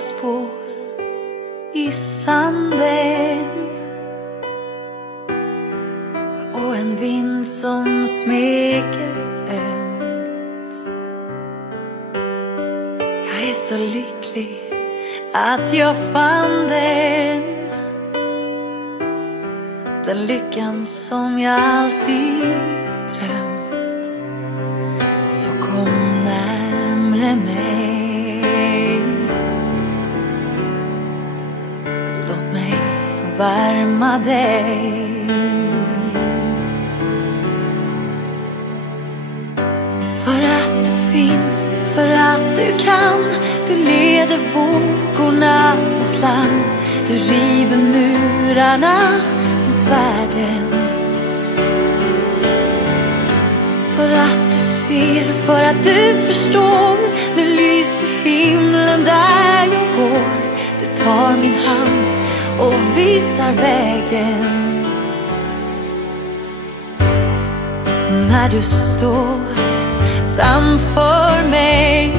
spår i sanden och en vind som smeker ömt. Jag är så lycklig att jag fann den lyckan som jag alltid drömt. Så kom närmre mig, låt mig värma dig. För att du finns, för att du kan, du leder vågorna mot land. Du river murarna mot världen. För att du ser, för att du förstår. Nu lyser himlen där jag går. Du tar min hand och visar vägen. När du står framför mig,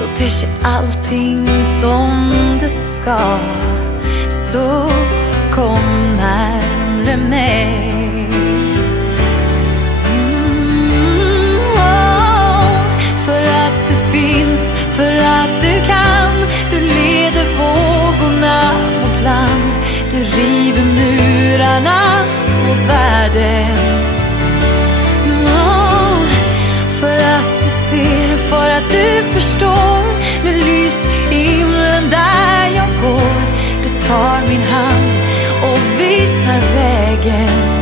då ter sig allting som det ska. Så kom närmre mig. För att du finns, för att du kan, du leder vågorna mot land. Du river murarna mot världen. För att du ser, för att du förstår. Nu lyser himlen där jag går. Du tar min hand och visar vägen.